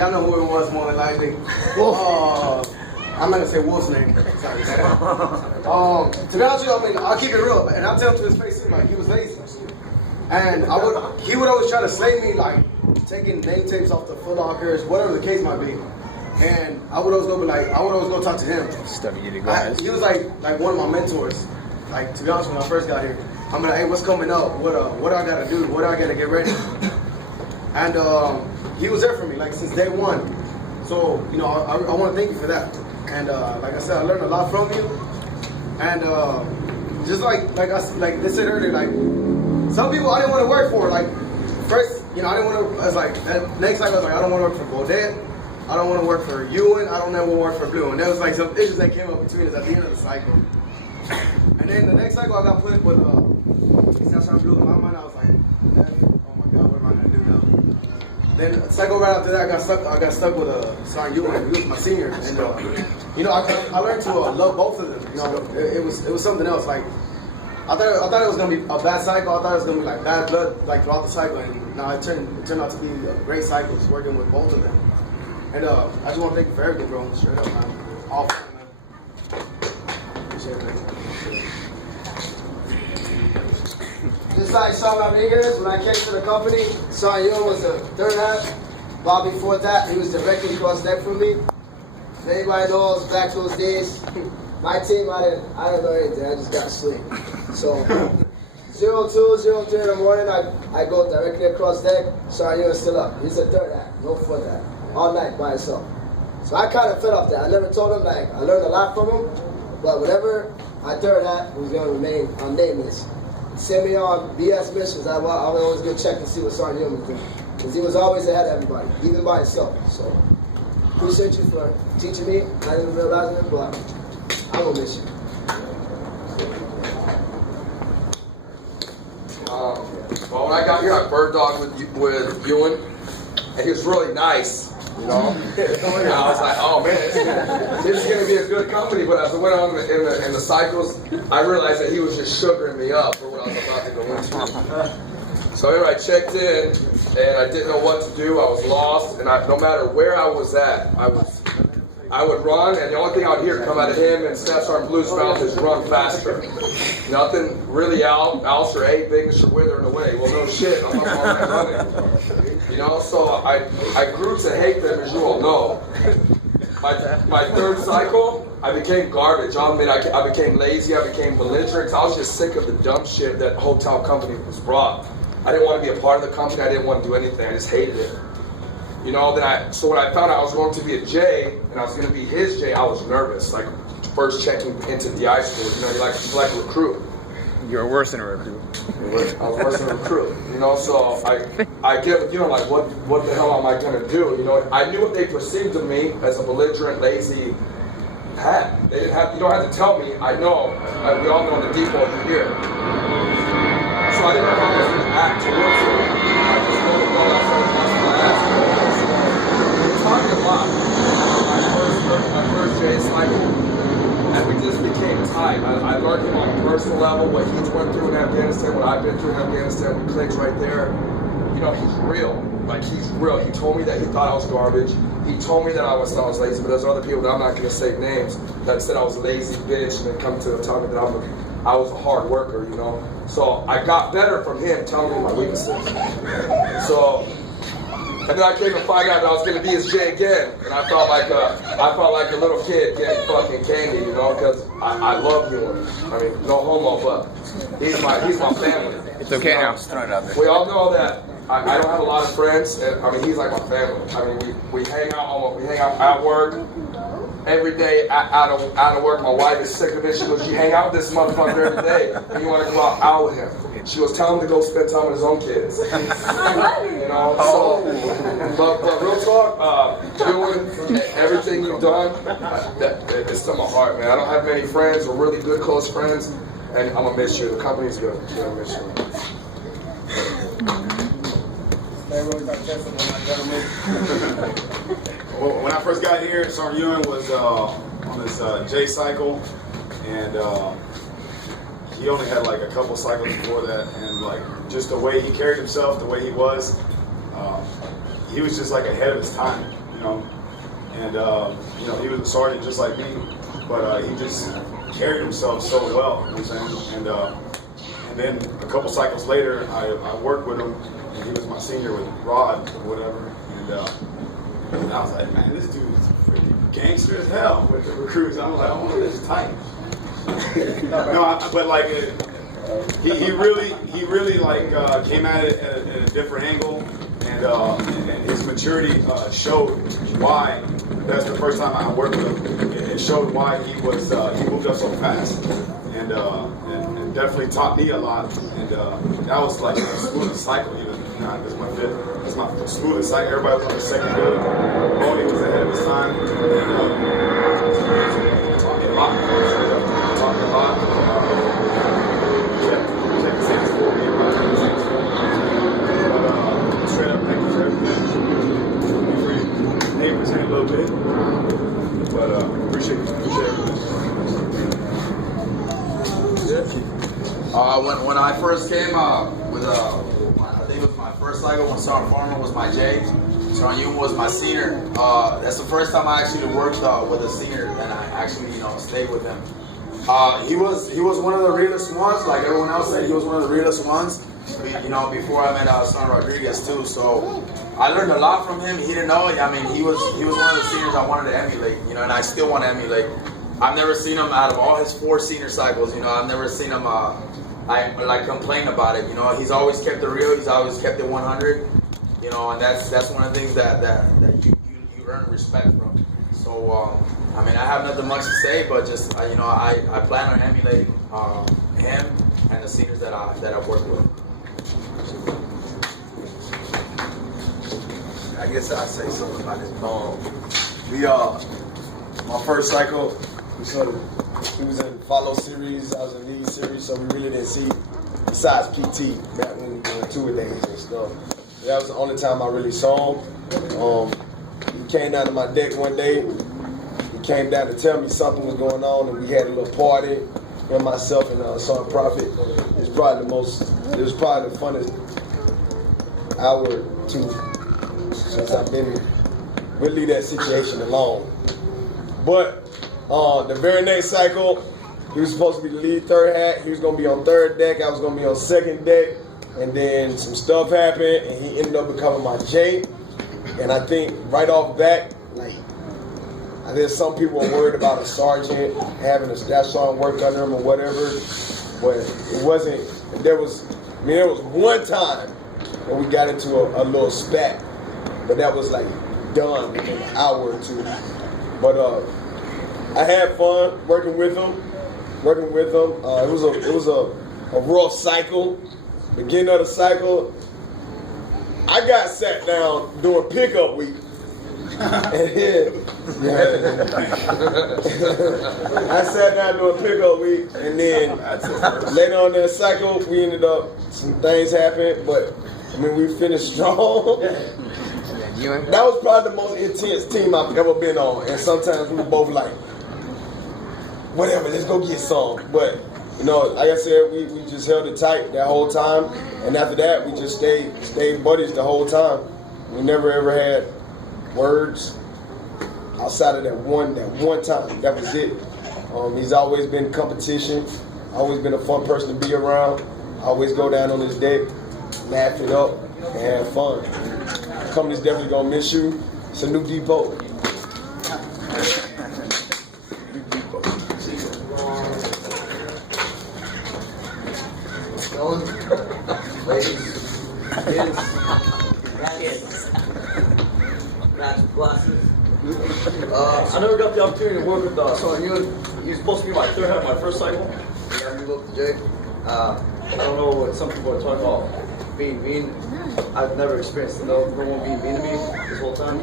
Y'all know who it was more than likely. I'm not gonna say Wolf's name. Sorry. To be honest with you, I mean, I'll keep it real, and I'll tell him to his face, like he was lazy. And he would always try to slay me, like taking name tapes off the Foot Lockers, whatever the case might be. And I would always go talk to him. He was like one of my mentors. Like, to be honest, when I first got here, I'm like, hey, what's coming up? What do I gotta do? What do I gotta get ready? And he was there for me, like since day one. So, you know, I want to thank you for that. And like I said, I learned a lot from you. And just like they said earlier, like some people I didn't want to work for. Like first, you know, I didn't want to. I was like, next cycle, I was like, I don't want to work for Baudet. I don't want to work for Ewan. I don't ever want to work for Blue. And there was like some issues that came up between us at the end of the cycle. And then the next cycle, I got put with Southside Blue. In my mind, I was like, oh my God, what am I gonna do now? Then the cycle right after that, I got stuck with Son Ewan. He was my senior, and you know, I learned to love both of them. You know, it was something else. Like I thought it was gonna be a bad cycle. I thought it was gonna be like bad blood like throughout the cycle, and no, it turned out to be a great cycle. Just working with both of them. And I just want to thank you for everything, bro. Straight up, man. All fun, man. Appreciate it, man. Just like Son Rodriguez, when I came to the company, Son Ewan was the third half. While before that, he was directly cross deck for me. If anybody knows back those days, my team, I didn't know anything. I just got to sleep. So 0-2, 0-3 in the morning, I go directly across deck. Son Ewan's still up. He's the third half, no fourth half, all night by himself. So I kind of fed off that. I never told him, like, I learned a lot from him, but whenever I third half, he was going to remain on nameless. Send me on BS missions. I would always go check to see what Son Ewan was doing, because he was always ahead of everybody, even by himself. So appreciate you for teaching me. I didn't realize it, but I will miss you. Well, when I got here, I bird dogged with Ewan, and he was really nice. You know, and I was like, oh man, this is gonna be a good company. But as I went on in the cycles, I realized that he was just sugaring me up for what I was about to go into. So anyway, I checked in, and I didn't know what to do. I was lost, and no matter where I was at, I would run, and the only thing I would hear come out of him and Steph's Arm Blues mouth is run faster. Nothing really else or A, bigness or withering away. Well, no shit, I'm not on that running. You know, so I grew to hate them, as you all know. My third cycle, I became garbage. I mean, I became lazy, I became belligerent. I was just sick of the dumb shit that Hotel Company was brought. I didn't want to be a part of the company, I didn't want to do anything, I just hated it. You know, so when I found out I was going to be a J, and I was going to be his J, I was nervous. Like, first checking into DI school, you know, you like a recruit. You're worse than a recruit. I was worse than a recruit, you know, so I get, you know, like, what the hell am I going to do? You know, I knew what they perceived of me as a belligerent, lazy hat. They didn't have, you don't have to tell me, I know. We all know the default here. So I didn't know how I was going to act towards it. I just told them, well, that's what I asked for. Talking a lot. My first J cycle, and we just became tight. I learned him on a personal level, what he's went through in Afghanistan, what I've been through in Afghanistan. We clicked right there. You know, he's real. Like, he's real. He told me that he thought I was garbage. He told me that I was lazy, but there's other people that I'm not going to say names that said I was a lazy bitch, and then come to tell me that I was a hard worker, you know. So I got better from him telling me my weaknesses. So. And then I came to find out that I was going to be his J again, and I felt like a little kid getting fucking candy, you know, because I love Ewan. I mean, no homo, but he's my family. It's okay now. Just throw it out there. We all know that I don't have a lot of friends, and I mean, he's like my family. I mean, we hang out at work. Every day out of work, my wife is sick of it. She goes, you hang out with this motherfucker every day, and you want to go out with him. She was telling him to go spend time with his own kids. You know, so, but real talk, doing everything you've done, it's to my heart, man. I don't have many friends or really good close friends, and I'm gonna miss you. The company's good. I'm gonna miss you. Well, when I first got here, Son Ewan was on this J cycle, and he only had like a couple cycles before that, and like just the way he carried himself, the way he was just like ahead of his time. you know. And you know, he was a sergeant just like me, but he just carried himself so well. You know what I'm saying? And then a couple cycles later, I worked with him, and he was my senior with Rod or whatever. And I was like, man, this dude is pretty gangster as hell with the recruits. I was like, oh, this is tight. But like, he really like came at it at a different angle, and his maturity showed why. That's the first time I worked with him. It showed why he moved up so fast, and definitely taught me a lot. And that was like the smoothest cycle. Even this is my fifth. That's my smoothest cycle. Everybody was on the second good. Bodie was ahead of his time, and taught me a lot. Taught me a lot. Check his hands for me. But straight up, thank you for everything. Neighbors in a little bit, but appreciate everything. When I first came with I think it was my first cycle when Sergeant Farmer was my J, Sergeant Yoon was my senior. That's the first time I actually worked with a senior, and I actually stayed with him. He was one of the realest ones, like everyone else said. He was one of the realest ones. Before I met Sergeant Rodriguez too. So I learned a lot from him. He didn't know it. I mean, he was one of the seniors I wanted to emulate. And I still want to emulate. I've never seen him out of all his 4 senior cycles. I've never seen him complain about it. He's always kept it real. He's always kept it 100. And that's one of the things that you earn respect from. So I mean, I have nothing much to say, but just I plan on emulating him and the seniors that I've worked with. I guess I'll say something about this bomb. My first cycle, we was in follow series, I was in lead series, so we really didn't see, besides PT, back when we were doing tour days and stuff. That was the only time I really saw him. He came down to my deck one day. He came down to tell me something was going on, and we had a little party. And myself and Sergeant Prophet. It was probably the funnest hour or two since I've been we'll leave that situation alone. But the very next cycle, he was supposed to be the lead third hat. He was gonna be on third deck. I was gonna be on second deck. And then some stuff happened, and he ended up becoming my J. And I think right off bat, I think some people are worried about a sergeant having a staff sergeant work under him or whatever. But it wasn't. There was one time when we got into a little spat, but that was like done in an hour or two. But I had fun working with him. It was a rough cycle. Beginning of the cycle, I got sat down during pickup week. And then, I sat down during pickup week, and then later on in the cycle, we ended up, some things happened, but I mean, we finished strong. That was probably the most intense team I've ever been on, and sometimes we were both like, whatever, let's go get some. But like I said, we just held it tight that whole time, and after that, we just stayed buddies the whole time. We never ever had words outside of that one time. That was it. He's always been competition, always been a fun person to be around. Always go down on his deck, laugh it up, and have fun. The company's definitely gonna miss you. It's a new depot. Ladies, kids, glasses. I never got the opportunity to work with Sergeant Yoon. He was supposed to be my third hat, my first cycle. Yeah, he looked the J. I don't know what some people are talking about being mean. I've never experienced no one being mean to me this whole time.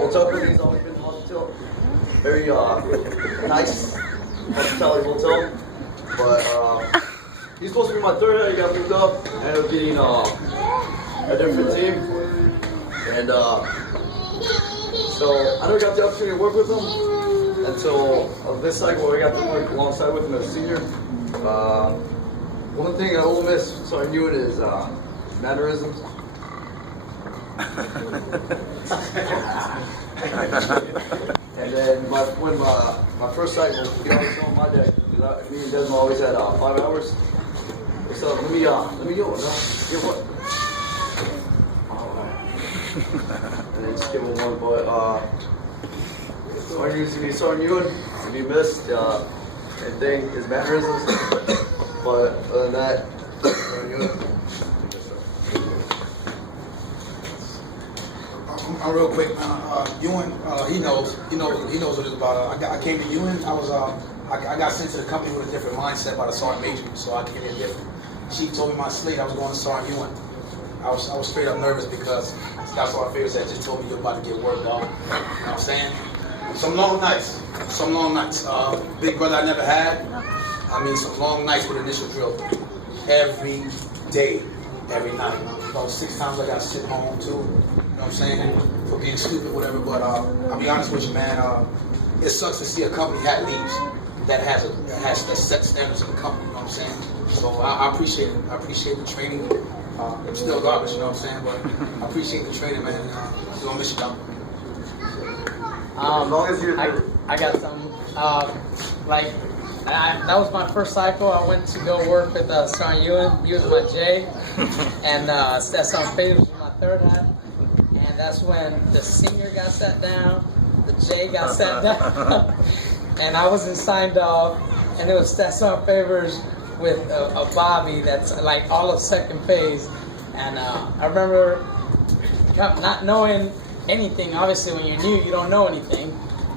Hotel Company's always been hospital. Very nice hospitality hotel. But he's supposed to be my third hat. He got moved up. I ended up getting a different team. And so I never got the opportunity to work with him until this cycle where I got to work alongside with him as a senior. One thing I will miss Sergeant Yoon is mannerisms. And then when my first cycle, he always told my dad, me and Desmond always had 5 hours. So let me get one. Get one. And then just give him one, but Soren used to be Soren Ewan, to be missed. Anything, his mannerisms. But other than that, Soren Ewan. I'm real quick. Ewan, he knows what it's about. I came to Ewan. I got sent to the company with a different mindset by the sergeant major, so I came in different. She told me my slate. I was going to Sergeant Ewan. I was straight up nervous because Scott Sergeant Favors had just told me you're about to get work done. You know what I'm saying? Some long nights. Big brother I never had. I mean, some long nights with initial drill. Every day, every night. About 6 times I got to sit home too. You know what I'm saying? For being stupid, whatever. But I'll be honest with you, man. It sucks to see a company that leaves that has the set standards of the company. You know what I'm saying? So I appreciate it. I appreciate the training. It's still garbage, you know what I'm saying? But I appreciate the training, man. We're gonna miss you down. As long as you're I got something. That was my first cycle. I went to go work with Sergeant Ewan. He was my J, and that's on Favors was my third hat. And that's when the senior got sat down, the J got sat down, and I wasn't signed off. And it was Stats on Favors with a Bobby that's like all of second phase. And I remember not knowing anything. Obviously, when you're new, you don't know anything.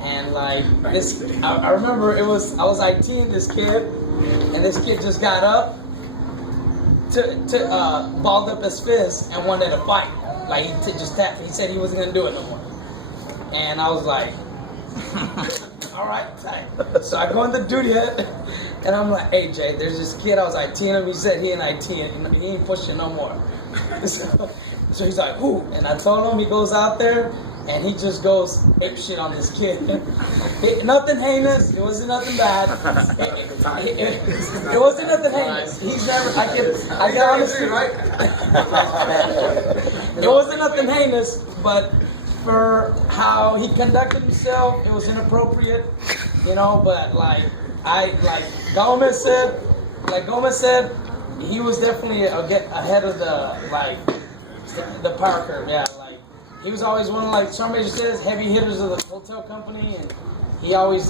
And like this, I remember I was ITing this kid, and this kid just got up, balled up his fist, and wanted to fight. Like he just tapped. He said he wasn't gonna do it no more. And I was like, all right, tight. So I go in the duty hut, and I'm like, hey Jay, there's this kid I was ITing him. He said he ain't ITing, he ain't pushing no more. So he's like, who? And I told him. He goes out there. And he just goes ape shit on this kid. Nothing heinous. It wasn't nothing bad. It wasn't nothing heinous. He's never. I got honestly right. It wasn't nothing heinous, but for how he conducted himself, it was inappropriate. You know, but like Gomez said, he was definitely ahead of the power curve. Yeah. He was always one of, like somebody says, heavy hitters of the hotel company, and he's always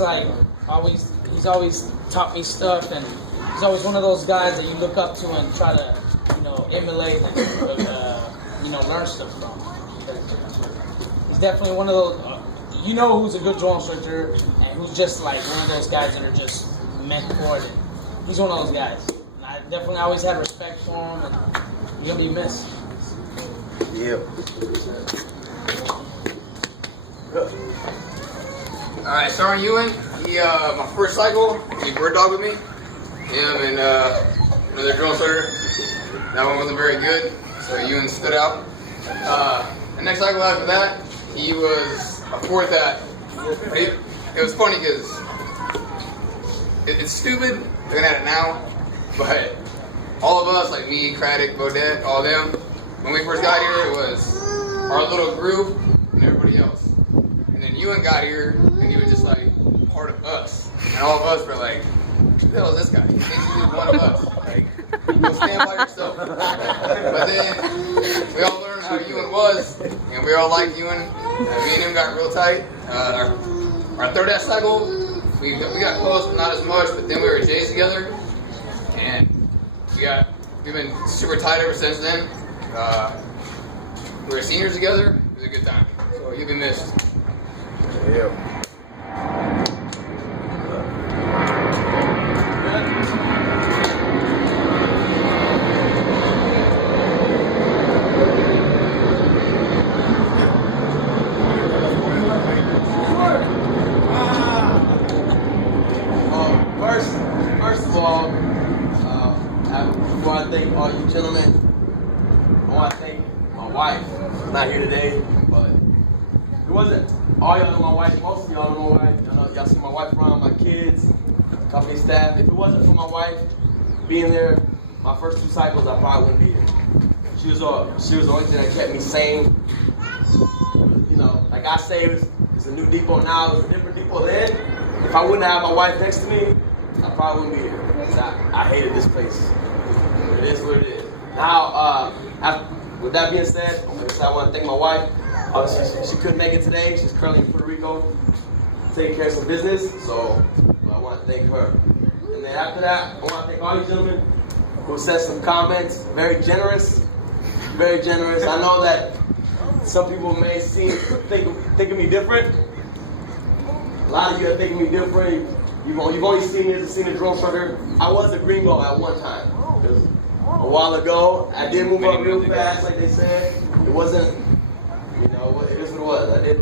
taught me stuff, and he's always one of those guys that you look up to and try to, emulate and, learn stuff from. He's definitely one of those, who's a good drill instructor, and who's just like one of those guys that are just meant for it. And he's one of those guys. And I definitely always had respect for him, and he's gonna be missed. Yeah. Alright, Sergeant Ewan, he, my first cycle, he bird dog with me. Him and another drill instructor. That one wasn't very good, so Ewan stood out. The next cycle after that, he was a fourth hat. But it was funny because it's stupid looking at it now, but all of us, like me, Craddock, Bodette, all them, when we first got here, it was our little group and everybody else. And then Ewan got here, and he was just like part of us. And all of us were like, who the hell is this guy? He thinks he's one of us. Like, go stand by yourself. But then we all learned how Ewan was, and we all liked Ewan. Me and him got real tight. Our third hat cycle, we got close, but not as much. But then we were J's together, and we've been super tight ever since then. We were seniors together. It was a good time. So you'll be missed. Yeah. First of all, before I thank all you gentlemen, I want to thank my wife. She's not here today, but it wasn't all y'all know my wife. Most of y'all know my wife. Y'all see my wife around, my kids, company staff. If it wasn't for my wife being there, my first 2 cycles, I probably wouldn't be here. She was the only thing that kept me sane. like I say, it's a new depot now. It's a different depot then. If I wouldn't have my wife next to me, I probably wouldn't be here. 'Cause I hated this place. It is what it is. Now, with that being said, I want to thank my wife. Obviously, she couldn't make it today. She's currently in Puerto Rico taking care of some business. So I want to thank her. And then after that, I want to thank all you gentlemen who said some comments. Very generous. Very generous. I know that some people may think of me different. A lot of you are thinking me different. You've only seen me as a senior drone instructor. I was a gringo at one time. A while ago, I did move up real fast, like they said. It wasn't, it is what it was. I did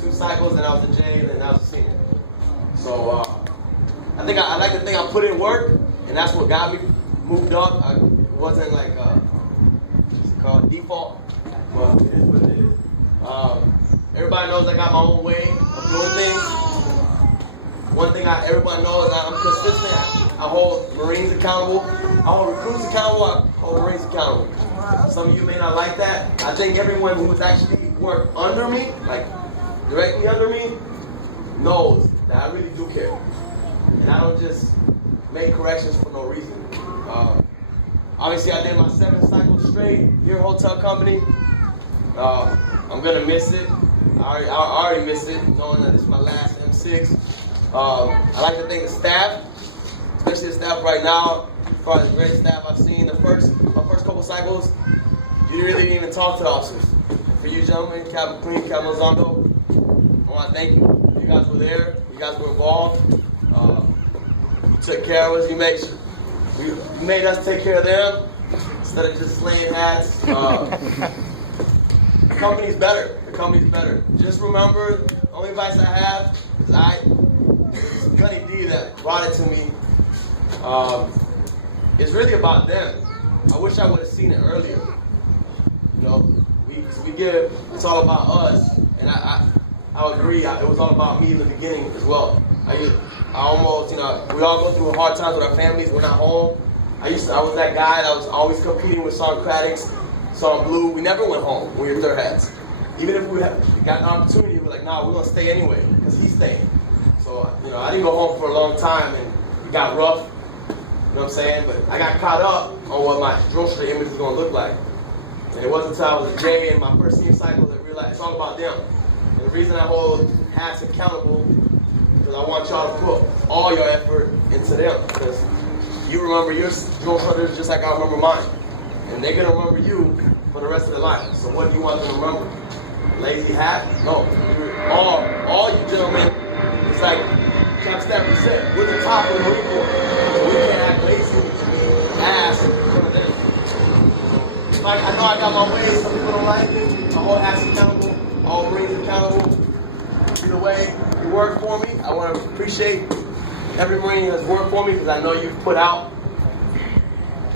2 cycles, then I was a J, and then I was a senior. So I like to think I put in work, and that's what got me moved up. It wasn't like what's it called, default, but it is what it is. Everybody knows I got my own way of doing things. One thing everybody knows, I'm consistent. I hold Marines accountable. I hold recruits accountable. I hold Marines accountable. Some of you may not like that. I think everyone who has actually worked under me, like directly under me, knows that I really do care. And I don't just make corrections for no reason. Obviously, I did my 7 cycles straight here at Hotel Company. I'm going to miss it. I already miss it, knowing that this is my last M6. I like to thank the staff, especially the staff right now. Probably the greatest staff I've seen. My first couple cycles, you really didn't even talk to the officers. For you gentlemen, Captain Queen, Captain Lozondo, I want to thank you. You guys were there. You guys were involved. You took care of us. You made us take care of them instead of just slaying hats. The company's better. The company's better. Just remember, the only advice I have is it's Gunny D that brought it to me. It's really about them. I wish I would have seen it earlier. It's all about us, and I agree. It was all about me in the beginning as well. I almost, we all go through hard times with our families. We're not home. I was that guy that was always competing with Socratics, Song Blue. We never went home when we were third hats. Even if we got an opportunity, we were like, nah, we're gonna stay anyway because he's staying. So I didn't go home for a long time, and it got rough. You know what I'm saying? But I got caught up on what my drone straight image was gonna look like. And it wasn't until I was a J in my first senior cycle that I realized it's all about them. And the reason I hold hats accountable because I want y'all to put all your effort into them. Because you remember your drone hunters just like I remember mine. And they're gonna remember you for the rest of their life. So what do you want them to remember? Lazy hat? No. All you gentlemen, it's like Cap Stafford said, we're the top of the Marine Corps. So we can't act lazy and ass in front of them. I know I got my ways, some people don't like it. I hold hats accountable, all Marines accountable. Either way, you work for me. I want to appreciate every Marine who has worked for me because I know you've put out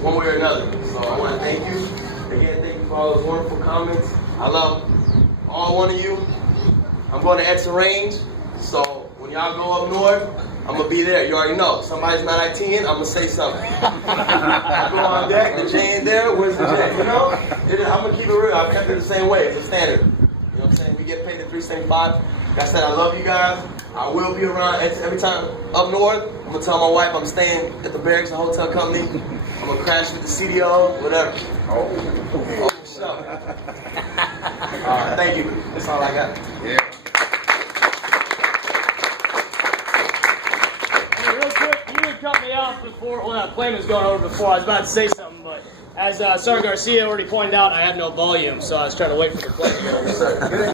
one way or another. So I want to thank you. Again, thank you for all those wonderful comments. I love all one of you. I'm going to extra range, so when y'all go up north, I'm going to be there. You already know. Somebody's not ITing, I'm going to say something. I go on deck, the J ain't there, where's the J? I'm going to keep it real. I've kept it the same way. It's a standard. You know what I'm saying? We get paid at $375. Like I said, I love you guys. I will be around every time up north. I'm going to tell my wife I'm staying at the barracks and hotel company. I'm going to crash with the CDO, whatever. Oh, so. Thank you. That's all I got. Yeah. Real quick, you would cut me off before, well, that plane was going over before. I was about to say something, but as Sergeant Garcia already pointed out, I had no volume, so I was trying to wait for the plane to go over.